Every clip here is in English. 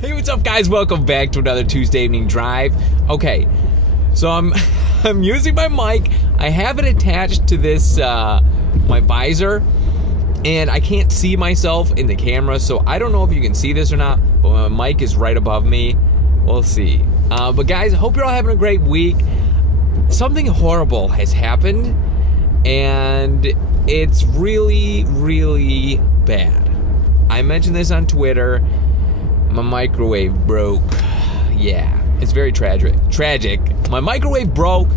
Hey, what's up, guys? Welcome back to another Tuesday evening drive. Okay, so I'm using my mic. I have it attached to this my visor, and I can't see myself in the camera, so I don't know if you can see this or not, but my mic is right above me. We'll see. But guys, I hope you're all having a great week. Something horrible has happened, and it's really, really bad. I mentioned this on Twitter. My microwave broke. Yeah, it's very tragic. My microwave broke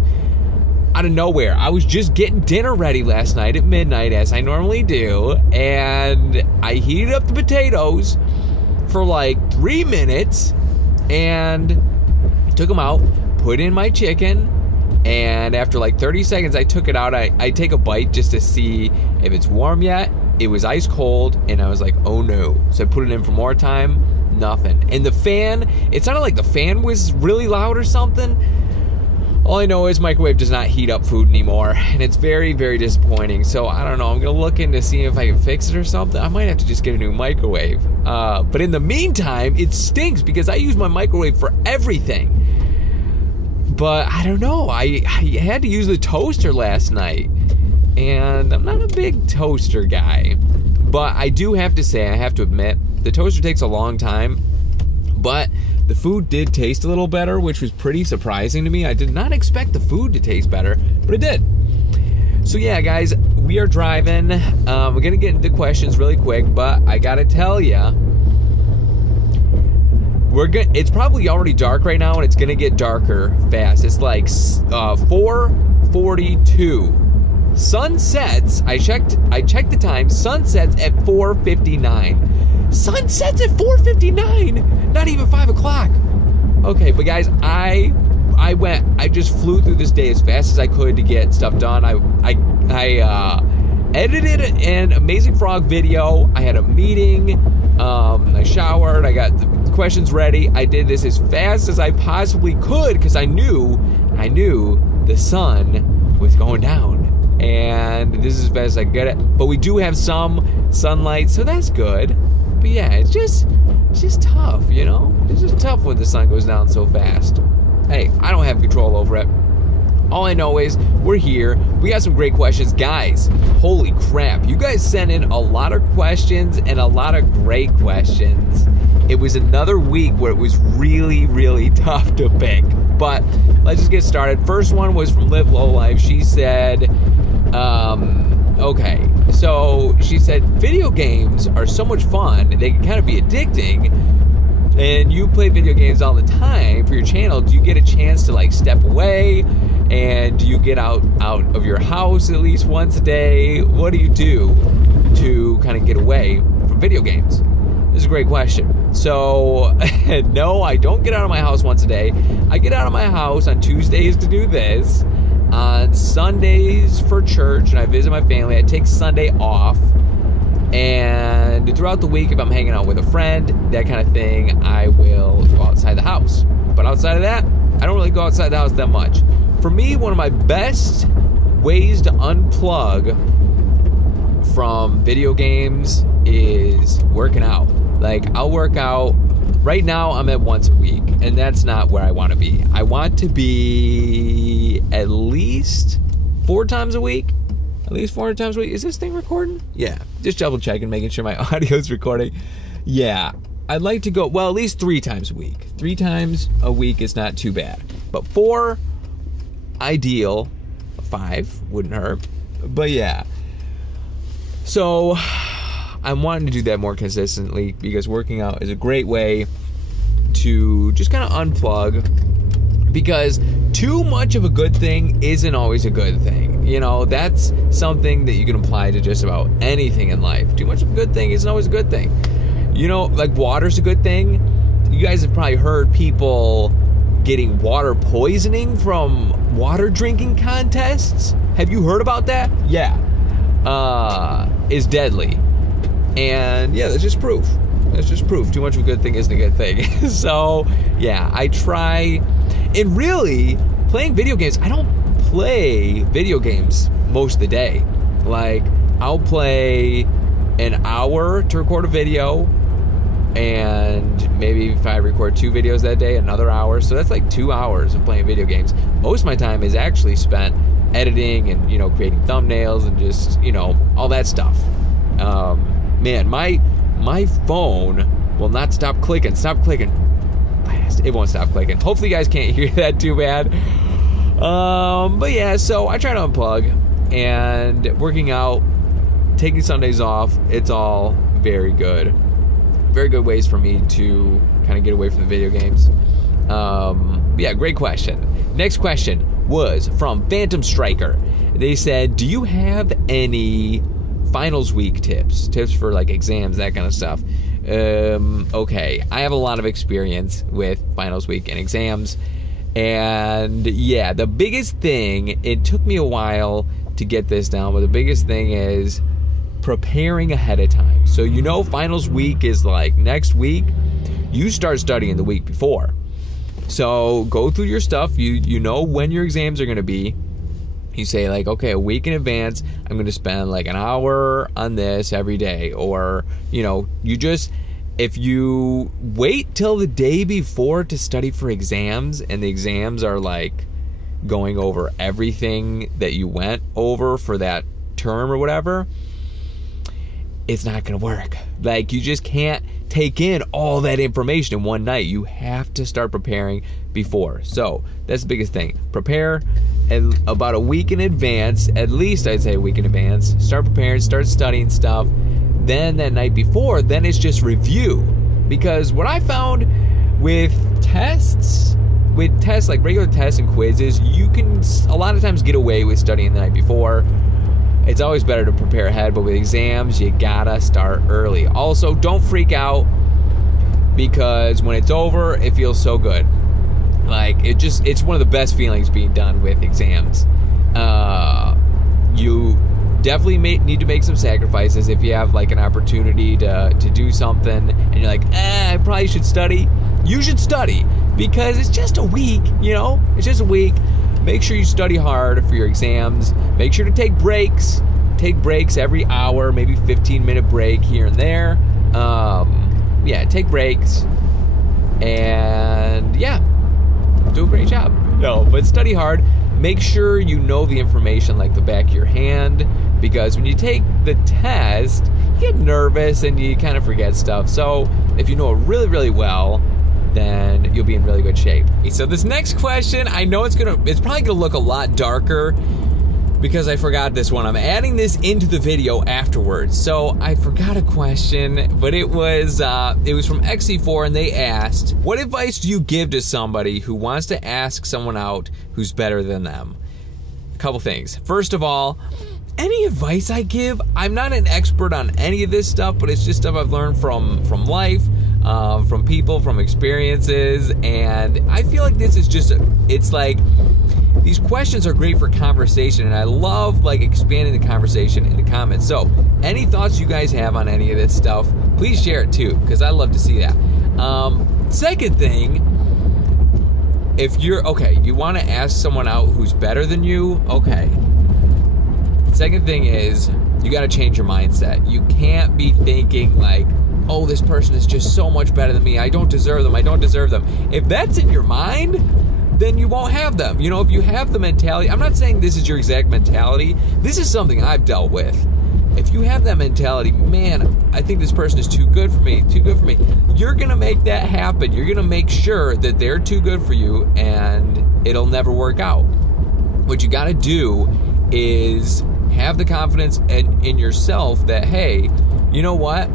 out of nowhere. I was just getting dinner ready last night at midnight, as I normally do, and I heated up the potatoes for like 3 minutes and took them out, put in my chicken, and after like 30 seconds I took it out. I take a bite just to see if it's warm yet. It was ice cold, and I was like, oh no. So I put it in for more time. Nothing. And the fan, it sounded like the fan was really loud or something. All I know is microwave does not heat up food anymore, and it's very, very disappointing. So I don't know. I'm gonna look into see if I can fix it or something. I might have to just get a new microwave. But in the meantime, it stinks because I use my microwave for everything. But I don't know. I had to use the toaster last night, and I'm not a big toaster guy. But I do have to say, I have to admit, the toaster takes a long time, but the food did taste a little better, which was pretty surprising to me. I did not expect the food to taste better, but it did. So yeah, guys, we are driving. We're gonna get into questions really quick, but I gotta tell ya, it's probably already dark right now, and it's gonna get darker fast. It's like 4:42. Sun sets, I checked the time, sun sets at 4:59. Sun sets at 4:59, not even 5 o'clock. Okay, but guys, I just flew through this day as fast as I could to get stuff done. I edited an Amazing Frog video. I had a meeting, I showered, I got the questions ready. I did this as fast as I possibly could because I knew the sun was going down. And this is as fast as I get it. But we do have some sunlight, so that's good. But yeah, it's just tough, you know? It's just tough when the sun goes down so fast. Hey, I don't have control over it. All I know is we're here. We got some great questions. Guys, holy crap. You guys sent in a lot of questions and a lot of great questions. It was another week where it was really, really tough to pick. But let's just get started. First one was from Live Low Life. She said, okay, so she said, video games are so much fun. They can kind of be addicting. And you play video games all the time for your channel. Do you get a chance to like step away? And do you get out of your house at least once a day? What do you do to kind of get away from video games? This is a great question. So, no, I don't get out of my house once a day. I get out of my house on Tuesdays to do this. On Sundays for church, and I visit my family. I take Sunday off. And throughout the week, if I'm hanging out with a friend, that kind of thing, I will go outside the house. But outside of that, I don't really go outside the house that much. For me, one of my best ways to unplug from video games is working out. Like, I'll work out. Right now, I'm at once a week, and that's not where I want to be. I want to be at least 4 times a week. At least 4 times a week. Is this thing recording? Yeah. Just double checking, making sure my audio is recording. Yeah. I'd like to go, well, at least 3 times a week. 3 times a week is not too bad. But 4, ideal. 5 wouldn't hurt. But yeah. So I'm wanting to do that more consistently because working out is a great way to just kind of unplug, because too much of a good thing isn't always a good thing. You know, that's something that you can apply to just about anything in life. Too much of a good thing isn't always a good thing. You know, like water's a good thing. You guys have probably heard people getting water poisoning from water drinking contests. Have you heard about that? Yeah. Is deadly. And yeah, that's just proof. That's just proof. Too much of a good thing isn't a good thing. So yeah, I try. And really, playing video games, I don't play video games most of the day. Like, I'll play an hour to record a video, And maybe if I record 2 videos that day, another hour. So that's like 2 hours of playing video games. Most of my time is actually spent editing and, you know, creating thumbnails and just, you know, all that stuff. Man, my phone will not stop clicking. Stop clicking. It won't stop clicking. Hopefully you guys can't hear that too bad. But yeah, so I try to unplug, and working out, taking Sundays off, it's all very good. Very good ways for me to kind of get away from the video games. Yeah, great question. Next question was from Phantom Striker. They said, do you have any finals week tips? Tips for like exams, that kind of stuff. Okay, I have a lot of experience with finals week and exams. And yeah, the biggest thing, it took me a while to get this down, but the biggest thing is preparing ahead of time. So you know finals week is like next week. You start studying the week before. So go through your stuff. You know when your exams are going to be. You say like, okay, a week in advance, I'm going to spend like an hour on this every day. Or, you know, if you wait till the day before to study for exams, and the exams are like going over everything that you went over for that term or whatever, it's not going to work. Like, you just can't take in all that information in one night. You have to start preparing before. So that's the biggest thing. Prepare about a week in advance, at least I'd say a week in advance. Start preparing, start studying stuff. Then that night before, then it's just review. Because what I found with tests like regular tests and quizzes, you can a lot of times get away with studying the night before. It's always better to prepare ahead, but with exams, you gotta start early. Also, don't freak out, because when it's over, it feels so good. Like, it's one of the best feelings being done with exams. You definitely need to make some sacrifices if you have like an opportunity to do something, and you're like, I probably should study. You should study, because it's just a week, you know? It's just a week. Make sure you study hard for your exams. Make sure to take breaks. Take breaks every hour, maybe 15-minute break here and there. Yeah, take breaks. And yeah, do a great job. No, but study hard. Make sure you know the information like the back of your hand, because when you take the test, you get nervous and you kind of forget stuff. So if you know it really, really well, then you'll be in really good shape. So this next question, I know it's probably gonna look a lot darker because I forgot this one. I'm adding this into the video afterwards. So I forgot a question, but it was from XC4, and they asked, what advice do you give to somebody who wants to ask someone out who's better than them? A couple things. First of all, any advice I give, I'm not an expert on any of this stuff, but it's just stuff I've learned from life, from people, from experiences, and I feel like this is just, it's like, these questions are great for conversation, and I love like expanding the conversation in the comments. So any thoughts you guys have on any of this stuff, please share it too, because I love to see that. Second thing, if you're, okay, you want to ask someone out who's better than you, okay. Second thing is, you got to change your mindset. You can't be thinking like, oh, this person is just so much better than me. I don't deserve them. I don't deserve them. If that's in your mind, then you won't have them. You know, if you have the mentality, I'm not saying this is your exact mentality. This is something I've dealt with. If you have that mentality, man, I think this person is too good for me, you're going to make that happen. You're going to make sure that they're too good for you, and it'll never work out. What you got to do is have the confidence in yourself that, hey, you know what?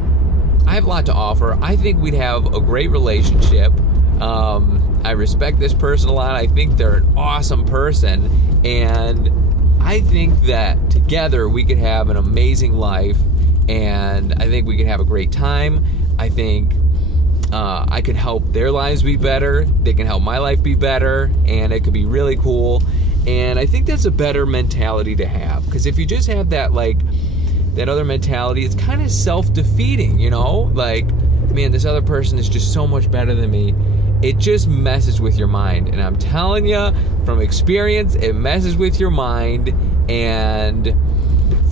I have a lot to offer. I think we'd have a great relationship. I respect this person a lot. I think they're an awesome person. And I think that together we could have an amazing life. And I think we could have a great time. I think I could help their lives be better. They can help my life be better. And it could be really cool. And I think that's a better mentality to have. Because if you just have that, like, that other mentality, it's kind of self-defeating, you know? Like, man, this other person is just so much better than me. It just messes with your mind. And I'm telling you, from experience, it messes with your mind. And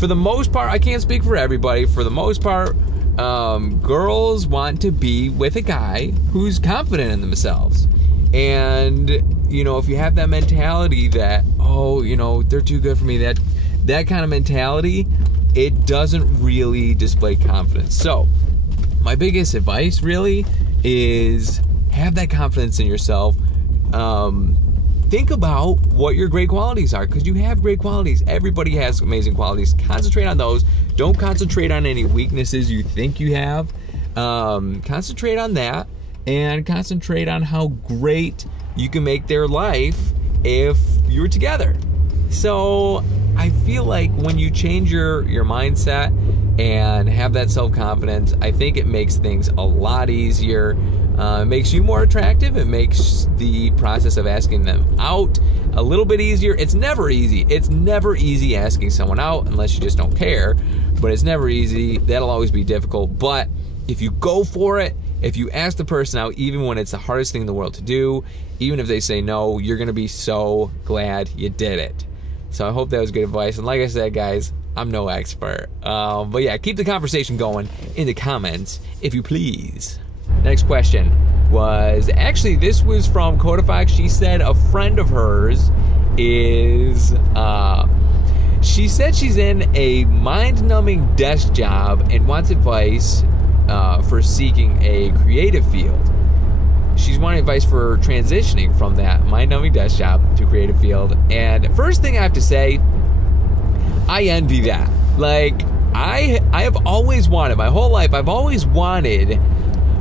for the most part, I can't speak for everybody, for the most part, girls want to be with a guy who's confident in themselves. And, you know, if you have that mentality that, oh, you know, they're too good for me, that kind of mentality, it doesn't really display confidence. So my biggest advice really is have that confidence in yourself. Think about what your great qualities are, because you have great qualities. Everybody has amazing qualities. Concentrate on those. Don't concentrate on any weaknesses you think you have. Concentrate on that, and concentrate on how great you can make their life if you're together. So I feel like when you change your mindset and have that self-confidence, I think it makes things a lot easier. It makes you more attractive. It makes the process of asking them out a little bit easier. It's never easy. It's never easy asking someone out unless you just don't care. But it's never easy. That'll always be difficult. But if you go for it, if you ask the person out, even when it's the hardest thing in the world to do, even if they say no, you're going to be so glad you did it. So I hope that was good advice. And like I said, guys, I'm no expert. But yeah, keep the conversation going in the comments, if you please. Next question was, actually, this was from Codifox. She said a friend of hers is, she said she's in a mind-numbing desk job and wants advice for seeking a creative field. She's wanting advice for transitioning from that mind-numbing desk job to creative field. And first thing I have to say, I envy that. Like, I have always wanted, my whole life, I've always wanted,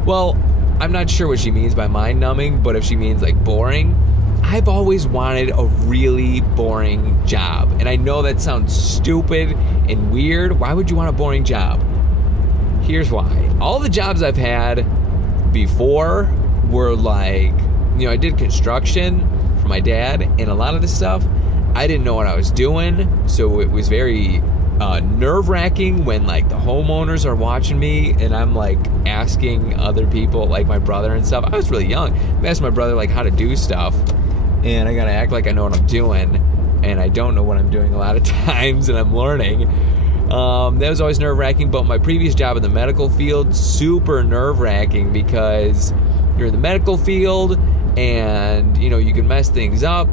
well, I'm not sure what she means by mind-numbing, but if she means like boring, I've always wanted a really boring job. And I know that sounds stupid and weird. Why would you want a boring job? Here's why. All the jobs I've had before were like, you know, I did construction for my dad, and a lot of this stuff, I didn't know what I was doing, so it was very nerve-wracking when like the homeowners are watching me and I'm like asking other people, like my brother and stuff. I was really young. I asked my brother like how to do stuff, and I gotta act like I know what I'm doing, and I don't know what I'm doing a lot of times, and I'm learning. That was always nerve-wracking. But my previous job in the medical field, super nerve-wracking, because you're in the medical field and, you know, you can mess things up.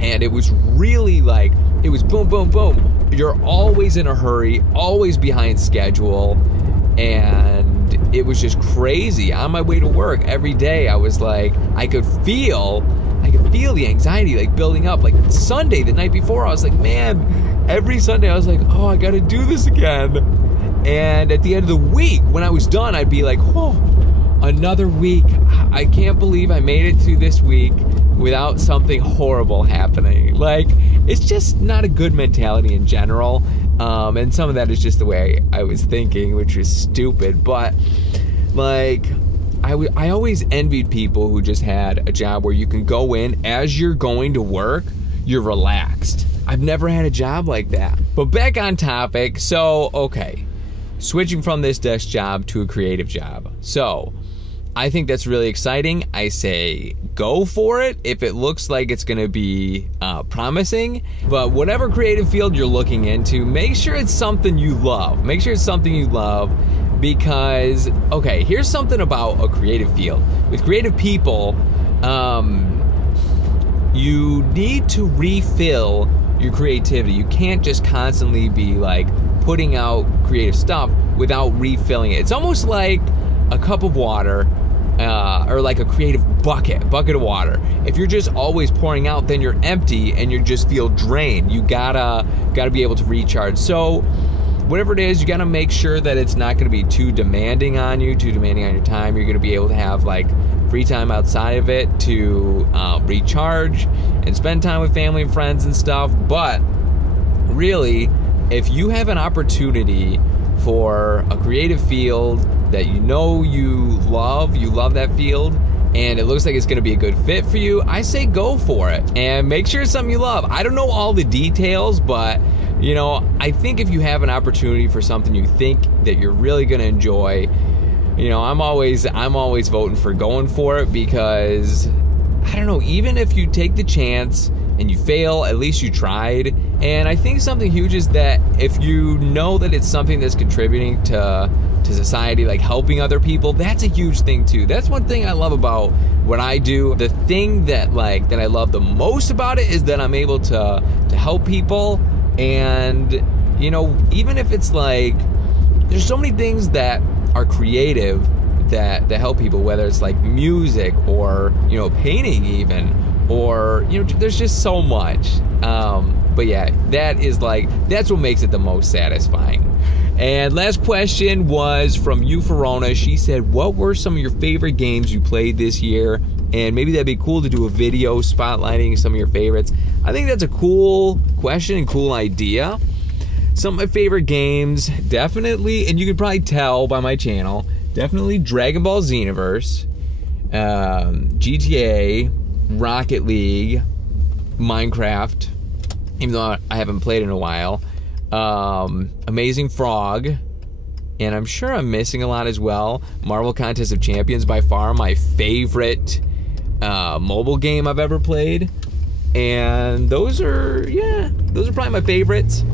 And it was really like, it was boom, boom, boom. You're always in a hurry, always behind schedule. And it was just crazy. On my way to work every day, I was like, I could feel the anxiety like building up. Like Sunday, the night before, I was like, man, every Sunday I was like, oh, I gotta do this again. And at the end of the week, when I was done, I'd be like, oh, another week. I can't believe I made it through this week without something horrible happening. Like, it's just not a good mentality in general. And some of that is just the way I was thinking, which was stupid. But, like, I always envied people who just had a job where you can go in, as you're going to work, you're relaxed. I've never had a job like that. But back on topic, so, okay. Switching from this desk job to a creative job. So, I think that's really exciting. I say go for it if it looks like it's gonna be promising. But whatever creative field you're looking into, make sure it's something you love. Make sure it's something you love, because, okay, here's something about a creative field. With creative people, you need to refill your creativity. You can't just constantly be like putting out creative stuff without refilling it. It's almost like a cup of water, or like a creative bucket of water. If you're just always pouring out, then you're empty and you just feel drained. You gotta be able to recharge. So whatever it is, you gotta make sure that it's not gonna be too demanding on you, too demanding on your time. You're gonna be able to have like free time outside of it to recharge and spend time with family and friends and stuff. But really, if you have an opportunity for a creative field that you know you love that field, and it looks like it's gonna be a good fit for you, I say go for it. And make sure it's something you love. I don't know all the details, but, you know, I think if you have an opportunity for something you think that you're really gonna enjoy, you know, I'm always voting for going for it, because, I don't know, even if you take the chance and and you fail, at least you tried. And I think something huge is that if you know that it's something that's contributing to society, like helping other people, that's a huge thing too. That's one thing I love about what I do. The thing that I love the most about it is that I'm able to help people. And you know, even if it's like, there's so many things that are creative that help people, whether it's like music or, you know, painting even, or, you know, there's just so much. But yeah, that's what makes it the most satisfying. And last question was from Euphorona. She said, what were some of your favorite games you played this year? And maybe that'd be cool to do a video spotlighting some of your favorites. I think that's a cool question and cool idea. Some of my favorite games, definitely, and you could probably tell by my channel, definitely Dragon Ball Xenoverse, GTA, Rocket League, Minecraft, even though I haven't played in a while, Amazing Frog, and I'm sure I'm missing a lot as well. Marvel Contest of Champions, by far my favorite mobile game I've ever played. And those are probably my favorites.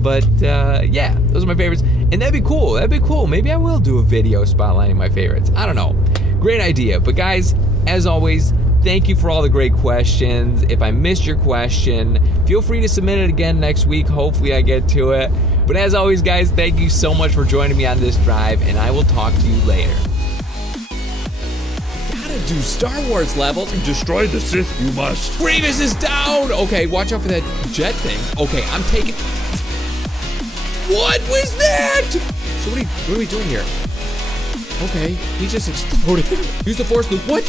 But yeah, those are my favorites. And that'd be cool. That'd be cool. Maybe I will do a video spotlighting my favorites. I don't know. Great idea. But guys, as always, thank you for all the great questions. If I missed your question, feel free to submit it again next week. Hopefully I get to it. But as always, guys, thank you so much for joining me on this drive, and I will talk to you later. Gotta do Star Wars levels. Destroy the Sith, you must. Grievous is down! Okay, watch out for that jet thing. Okay, I'm taking... What was that? So what are we doing here? Okay, he just exploded. Use the force loop. What?